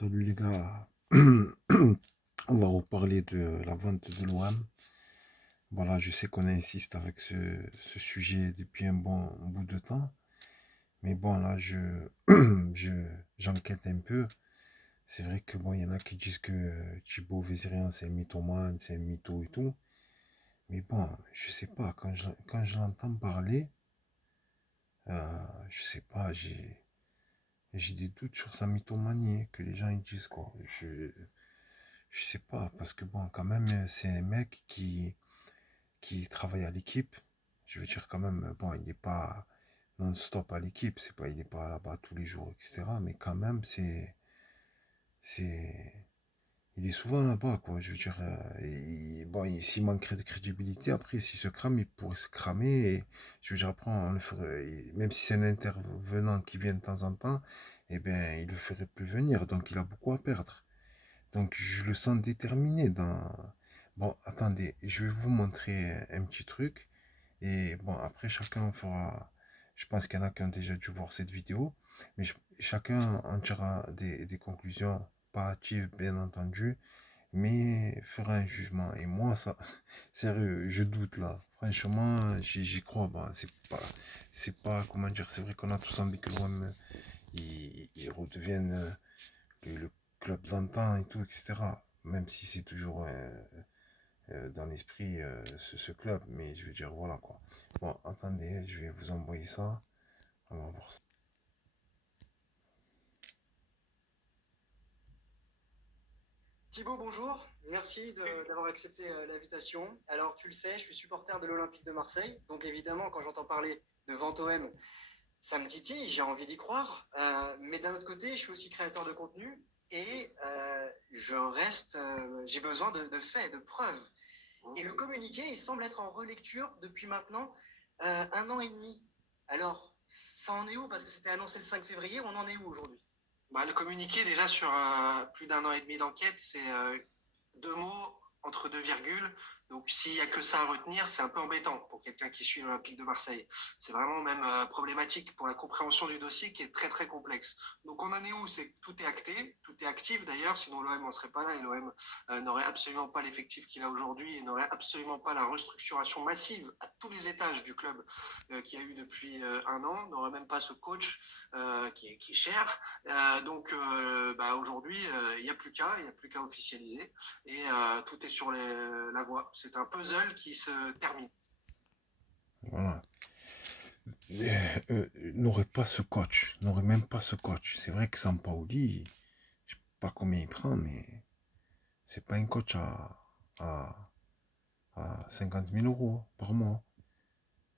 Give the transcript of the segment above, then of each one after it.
Salut les gars, on va reparler de la vente de l'OM. Voilà, je sais qu'on insiste avec ce sujet depuis un bon bout de temps, mais bon là je j'enquête un peu. C'est vrai que bon, il y en a qui disent que Thibaut Vésirien c'est un mythomane, c'est un mytho et tout, mais bon, je sais pas, quand je l'entends parler, je sais pas, j'ai des doutes sur sa mythomanie que les gens ils disent quoi. Je sais pas, parce que bon, quand même, c'est un mec qui travaille à l'équipe. Je veux dire, quand même, bon, il n'est pas non-stop à l'équipe, c'est pas, il n'est pas là-bas tous les jours, etc. Mais quand même, c'est, il est souvent là-bas, quoi. Je veux dire, bon, s'il manquerait de crédibilité, après, s'il se crame, il pourrait se cramer. Et, je veux dire, après, on le ferait, même si c'est un intervenant qui vient de temps en temps, eh bien, il le ferait plus venir. Donc, il a beaucoup à perdre. Donc je le sens déterminé dans... Bon, attendez, je vais vous montrer un petit truc. Et bon, après, chacun fera... Je pense qu'il y en a qui ont déjà dû voir cette vidéo. Mais chacun en tirera des conclusions, pas hâtives, bien entendu, mais fera un jugement. Et moi, ça... Sérieux, je doute là. Franchement, j'y crois. Bon, c'est pas, comment dire, c'est vrai qu'on a tous envie que l'OM il redevienne le club d'antan et tout, etc. Même si c'est toujours dans l'esprit ce club, mais je veux dire, voilà quoi. Bon, attendez, je vais vous envoyer ça. On va voir ça. Thibaut, bonjour. Merci d'avoir accepté l'invitation. Alors, tu le sais, je suis supporter de l'Olympique de Marseille. Donc, évidemment, quand j'entends parler de vente OM, ça me titille, j'ai envie d'y croire. Mais d'un autre côté, je suis aussi créateur de contenu et j'ai besoin de faits, de preuves. Et le communiqué, il semble être en relecture depuis maintenant 1 an et demi. Alors, ça en est où? Parce que c'était annoncé le 5 février, on en est où aujourd'hui? Bah, le communiqué, déjà, sur plus d'un an et demi d'enquête, c'est deux mots entre deux virgules. Donc, s'il n'y a que ça à retenir, c'est un peu embêtant pour quelqu'un qui suit l'Olympique de Marseille. C'est vraiment même problématique pour la compréhension du dossier qui est très, très complexe. Donc, on en est où? C'est que tout est acté, tout est actif d'ailleurs, sinon l'OM n'en serait pas là et l'OM n'aurait absolument pas l'effectif qu'il a aujourd'hui et n'aurait absolument pas la restructuration massive à tous les étages du club qu'il y a eu depuis un an, n'aurait même pas ce coach qui est cher. Donc aujourd'hui, il n'y a plus qu'à, il n'y a plus qu'à officialiser et tout est sur la voie. C'est un puzzle qui se termine. Voilà. N'aurait pas ce coach, n'aurait même pas ce coach. C'est vrai que Sampaoli, je sais pas combien il prend, mais c'est pas un coach à, à 50 000 euros par mois.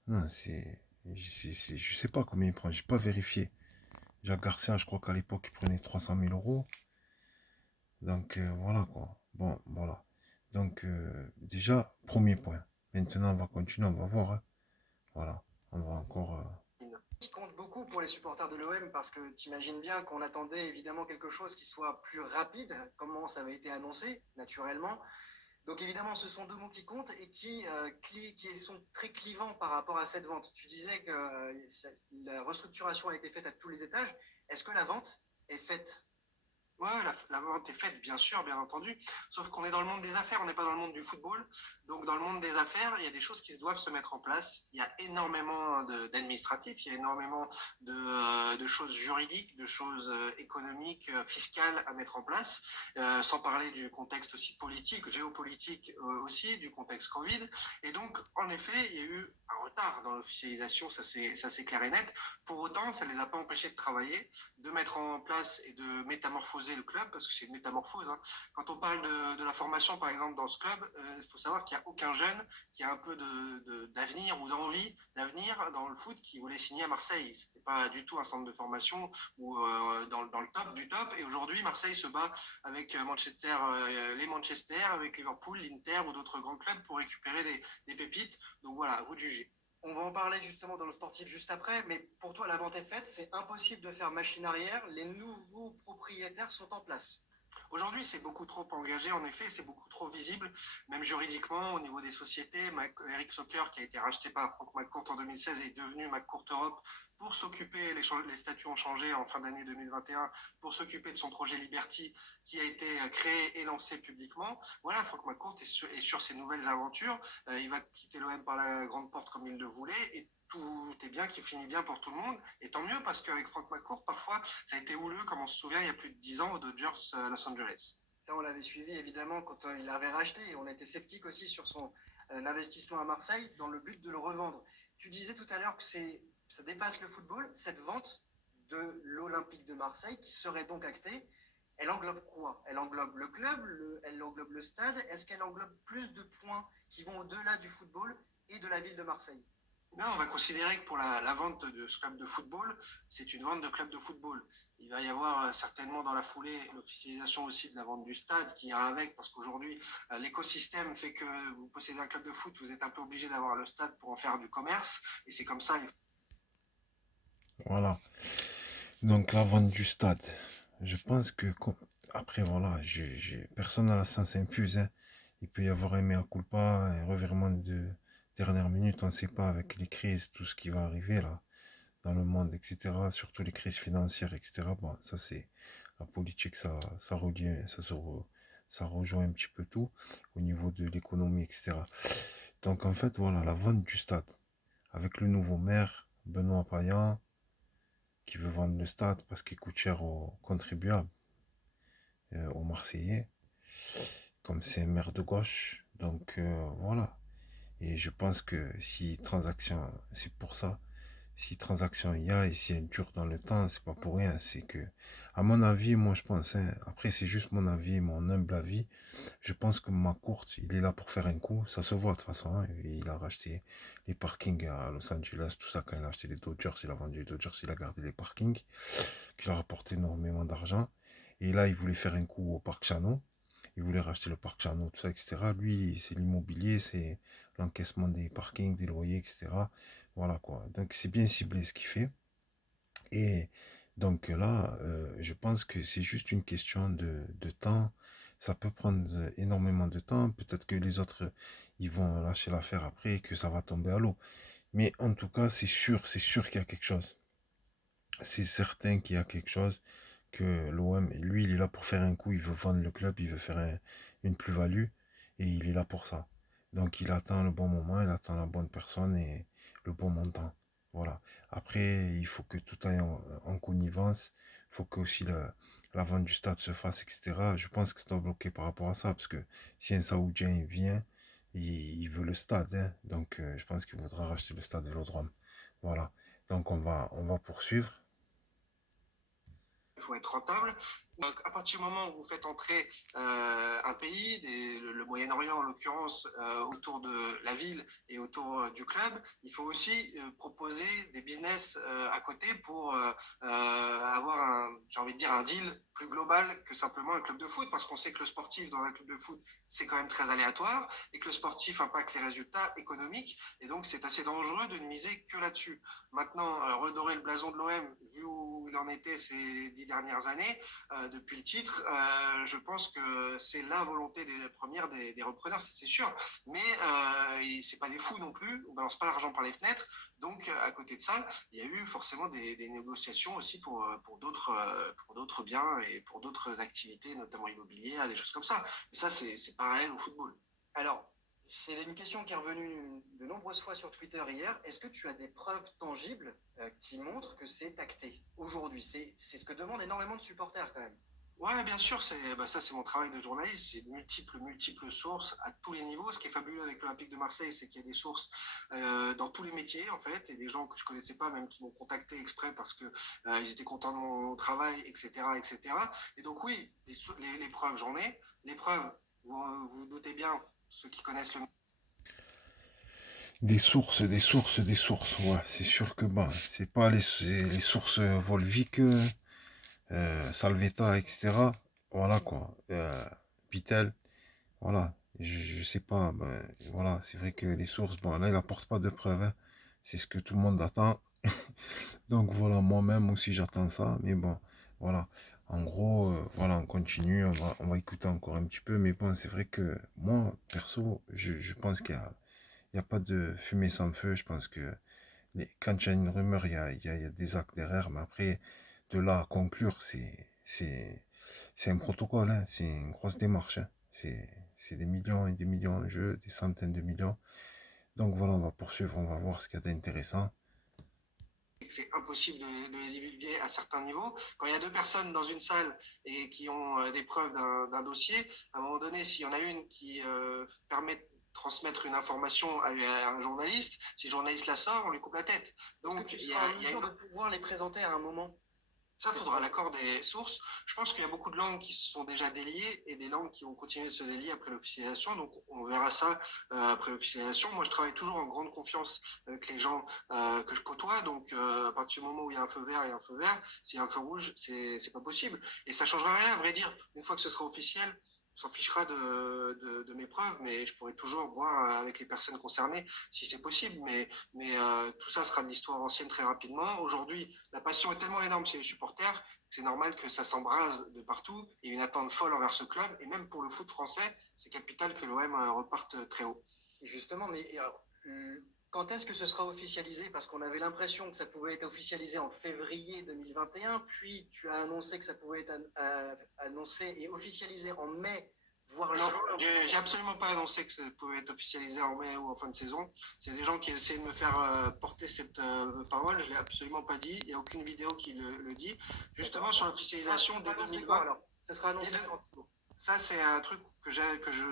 Non, je sais pas combien il prend, j'ai pas vérifié. Jacques Garcia, je crois qu'à l'époque, il prenait 300 000 euros. Donc voilà quoi. Bon, voilà. Donc déjà, premier point. Maintenant, on va continuer, on va voir, hein. Voilà. On va encore... Qui compte beaucoup pour les supporters de l'OM parce que tu imagines bien qu'on attendait évidemment quelque chose qui soit plus rapide, comment ça avait été annoncé, naturellement. Donc évidemment, ce sont deux mots qui comptent et qui sont très clivants par rapport à cette vente. Tu disais que la restructuration a été faite à tous les étages. Est-ce que la vente est faite? Ouais, la vente est faite, bien sûr, bien entendu. Sauf qu'on est dans le monde des affaires, on n'est pas dans le monde du football. Donc, dans le monde des affaires, il y a des choses qui se doivent se mettre en place. Il y a énormément d'administratifs, il y a énormément de choses juridiques, de choses économiques, fiscales à mettre en place. Sans parler du contexte aussi politique, géopolitique aussi, du contexte Covid. Et donc, en effet, il y a eu un retard dans l'officialisation, ça c'est clair et net. Pour autant, ça ne les a pas empêchés de travailler, de mettre en place et de métamorphoser le club, parce que c'est une métamorphose, hein. Quand on parle de la formation, par exemple, dans ce club, il faut savoir qu'il n'y a aucun jeune qui a un peu d'avenir ou d'envie d'avenir dans le foot qui voulait signer à Marseille. C'était pas du tout un centre de formation ou dans le top du top. Et aujourd'hui, Marseille se bat avec les Manchester, avec Liverpool, l'Inter ou d'autres grands clubs pour récupérer des pépites. Donc voilà, à vous de juger. On va en parler justement dans le sportif juste après, mais pour toi, la vente est faite, c'est impossible de faire machine arrière, les nouveaux propriétaires sont en place. Aujourd'hui, c'est beaucoup trop engagé, en effet, c'est beaucoup trop visible, même juridiquement, au niveau des sociétés. Eric Soccer, qui a été racheté par Frank McCourt en 2016, est devenu McCourt Europe pour s'occuper, les statuts ont changé en fin d'année 2021, pour s'occuper de son projet Liberty, qui a été créé et lancé publiquement. Voilà, Frank McCourt est sur ses nouvelles aventures. Il va quitter l'OM par la grande porte comme il le voulait, et tout est bien, qui finit bien pour tout le monde. Et tant mieux, parce qu'avec Frank McCourt, parfois, ça a été houleux, comme on se souvient, il y a plus de 10 ans aux Dodgers Los Angeles. Ça, on l'avait suivi évidemment quand il l'avait racheté et on était sceptique aussi sur son investissement à Marseille dans le but de le revendre. Tu disais tout à l'heure que ça dépasse le football, cette vente de l'Olympique de Marseille qui serait donc actée. Elle englobe quoi? Elle englobe le club, elle englobe le stade. Est-ce qu'elle englobe plus de points qui vont au-delà du football et de la ville de Marseille? Non, on va considérer que pour la vente de ce club de football, c'est une vente de club de football. Il va y avoir certainement dans la foulée l'officialisation aussi de la vente du stade qui ira avec, parce qu'aujourd'hui, l'écosystème fait que vous possédez un club de foot, vous êtes un peu obligé d'avoir le stade pour en faire du commerce, et c'est comme ça. Voilà. Donc la vente du stade. Je pense que après voilà, personne n'a la science infuse, hein. Il peut y avoir un mea culpa, un revirement de dernière minute, on ne sait pas avec les crises, tout ce qui va arriver là dans le monde, etc. Surtout les crises financières, etc. Bon, ça c'est la politique, ça relie, ça rejoint un petit peu tout au niveau de l'économie, etc. Donc en fait, voilà, la vente du stade avec le nouveau maire, Benoît Payan, qui veut vendre le stade parce qu'il coûte cher aux contribuables, aux Marseillais, comme c'est un maire de gauche. Donc voilà. Et je pense que si transaction, c'est pour ça, si transaction il y a et si elle dure dans le temps, c'est pas pour rien. C'est que, à mon avis, moi je pense, hein, après c'est juste mon avis, mon humble avis, je pense que McCourt, il est là pour faire un coup. Ça se voit de toute façon, hein. Il a racheté les parkings à Los Angeles, tout ça. Quand il a acheté les Dodgers, il a vendu les Dodgers, il a gardé les parkings, qui leur rapporté énormément d'argent. Et là, il voulait faire un coup au Parc Chano. Il voulait racheter le Parc Chano, tout ça, etc. Lui, c'est l'immobilier, c'est l'encaissement des parkings, des loyers, etc. Voilà quoi. Donc, c'est bien ciblé ce qu'il fait. Et donc là, je pense que c'est juste une question de temps. Ça peut prendre énormément de temps. Peut-être que les autres, ils vont lâcher l'affaire après et que ça va tomber à l'eau. Mais en tout cas, c'est sûr qu'il y a quelque chose. C'est certain qu'il y a quelque chose, que l'OM, lui, il est là pour faire un coup, il veut vendre le club, il veut faire une plus-value, et il est là pour ça. Donc il attend le bon moment, il attend la bonne personne et le bon montant. Voilà. Après, il faut que tout aille en connivence, il faut que aussi la vente du stade se fasse, etc. Je pense que c'est bloqué par rapport à ça, parce que si un Saoudien vient, il veut le stade, hein. Donc je pense qu'il voudra racheter le stade Vélodrome. Voilà. Donc on va poursuivre. Il faut être rentable. Donc, à partir du moment où vous faites entrer un pays, le Moyen-Orient en l'occurrence, autour de la ville et autour du club, il faut aussi proposer des business à côté pour avoir j'ai envie de dire, un deal plus global que simplement un club de foot, parce qu'on sait que le sportif dans un club de foot, c'est quand même très aléatoire, et que le sportif impacte les résultats économiques, et donc c'est assez dangereux de ne miser que là-dessus. Maintenant, redorer le blason de l'OM, vu où il en était ces 10 dernières années, depuis le titre, je pense que c'est la volonté première des repreneurs, c'est sûr. Mais c'est pas des fous non plus, on balance pas l'argent par les fenêtres. Donc à côté de ça, il y a eu forcément des négociations aussi pour d'autres biens et pour d'autres activités, notamment immobilières, des choses comme ça. Mais ça, c'est parallèle au football. Alors, c'est une question qui est revenue de nombreuses fois sur Twitter hier. Est-ce que tu as des preuves tangibles qui montrent que c'est acté aujourd'hui? C'est ce que demandent énormément de supporters quand même. Ouais, bien sûr, ça c'est mon travail de journaliste, c'est multiples sources à tous les niveaux. Ce qui est fabuleux avec l'Olympique de Marseille, c'est qu'il y a des sources dans tous les métiers en fait, et des gens que je connaissais pas, même qui m'ont contacté exprès parce que ils étaient contents de mon travail, etc., etc. Et donc oui, les preuves j'en ai. Les preuves, vous doutez bien, ceux qui connaissent le Des sources, des sources, des sources. Ouais, c'est sûr que bon, c'est pas les sources Volvic, Salvetta, etc. Voilà quoi. Pitel, voilà. Je sais pas. Ben, voilà, c'est vrai que les sources, bon, là, il apporte pas de preuves, hein. C'est ce que tout le monde attend. Donc voilà, moi-même aussi, j'attends ça. Mais bon, voilà. En gros, voilà, on continue. continue, on va écouter encore un petit peu. Mais bon, c'est vrai que moi, perso, je pense il y a pas de fumée sans feu. Je pense que quand il y a une rumeur, il y a des actes derrière. Mais après, de là à conclure, c'est un protocole, hein, c'est une grosse démarche, hein. C'est des millions et des millions en jeu, des centaines de millions. Donc voilà, on va poursuivre, on va voir ce qu'il y a d'intéressant. C'est impossible de les divulguer à certains niveaux. Quand il y a deux personnes dans une salle et qui ont des preuves d'un dossier, à un moment donné, s'il y en a une qui permet de transmettre une information à un journaliste, si le journaliste la sort, on lui coupe la tête. Donc, tu seras en mesure de pouvoir les présenter à un moment. Ça, il faudra l'accord des sources. Je pense qu'il y a beaucoup de langues qui se sont déjà déliées et des langues qui vont continuer de se délier après l'officialisation. Donc, on verra ça après l'officialisation. Moi, je travaille toujours en grande confiance avec les gens que je côtoie. Donc, à partir du moment où il y a un feu vert, il y a un feu vert. S'il y a un feu rouge, c'est pas possible. Et ça changera rien, à vrai dire. Une fois que ce sera officiel, on s'en fichera de mes preuves, mais je pourrai toujours voir avec les personnes concernées si c'est possible. Mais tout ça sera de l'histoire ancienne très rapidement. Aujourd'hui, la passion est tellement énorme chez les supporters, c'est normal que ça s'embrase de partout. Il y a une attente folle envers ce club, et même pour le foot français, c'est capital que l'OM reparte très haut. Justement, mais alors, quand est-ce que ce sera officialisé? Parce qu'on avait l'impression que ça pouvait être officialisé en février 2021, puis tu as annoncé que ça pouvait être annoncé et officialisé en mai, voire Non, juin. j'ai absolument pas annoncé que ça pouvait être officialisé en mai ou en fin de saison. C'est des gens qui essaient de me faire porter cette parole. Je l'ai absolument pas dit. Il n'y a aucune vidéo qui le dit. Justement, sur l'officialisation dès 2020. Alors, ça sera annoncé quand? Ça, c'est un truc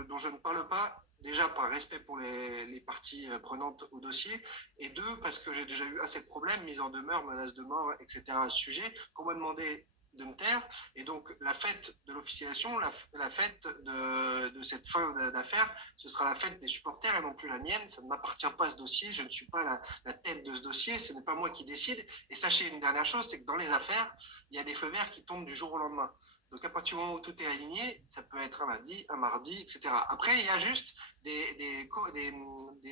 dont je ne parle pas. Déjà, par respect pour les parties prenantes au dossier. Et deux, parce que j'ai déjà eu assez de problèmes, mise en demeure, menaces de mort, etc. à ce sujet, qu'on m'a demandé de me taire. Et donc, la fête de l'officialisation, la fête de cette fin d'affaire, ce sera la fête des supporters et non plus la mienne. Ça ne m'appartient pas ce dossier. Je ne suis pas la tête de ce dossier. Ce n'est pas moi qui décide. Et sachez une dernière chose, c'est que dans les affaires, il y a des feux verts qui tombent du jour au lendemain. Donc, à partir du moment où tout est aligné, ça peut être un lundi, un mardi, etc. Après, il y a juste des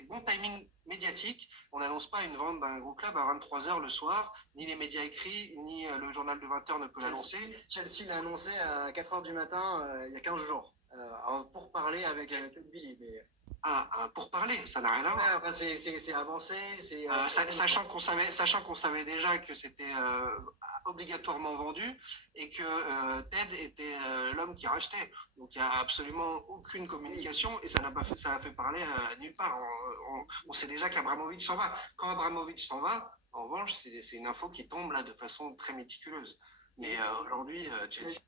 bons timings médiatiques. On n'annonce pas une vente d'un gros club à 23h le soir, ni les médias écrits, ni le journal de 20h ne peut l'annoncer. Chelsea l'a annoncé à 4h du matin il y a 15 jours, pour parler avec Billy. Mais... pour parler, ça n'a rien à voir. Ouais, enfin, c'est avancé, sachant qu'on savait déjà que c'était obligatoirement vendu et que Ted était l'homme qui rachetait. Donc il n'y a absolument aucune communication et ça a fait parler nulle part. On sait déjà qu'Abramovich s'en va. Quand Abramovich s'en va, en revanche, c'est une info qui tombe là de façon très méticuleuse. Mais aujourd'hui, Chelsea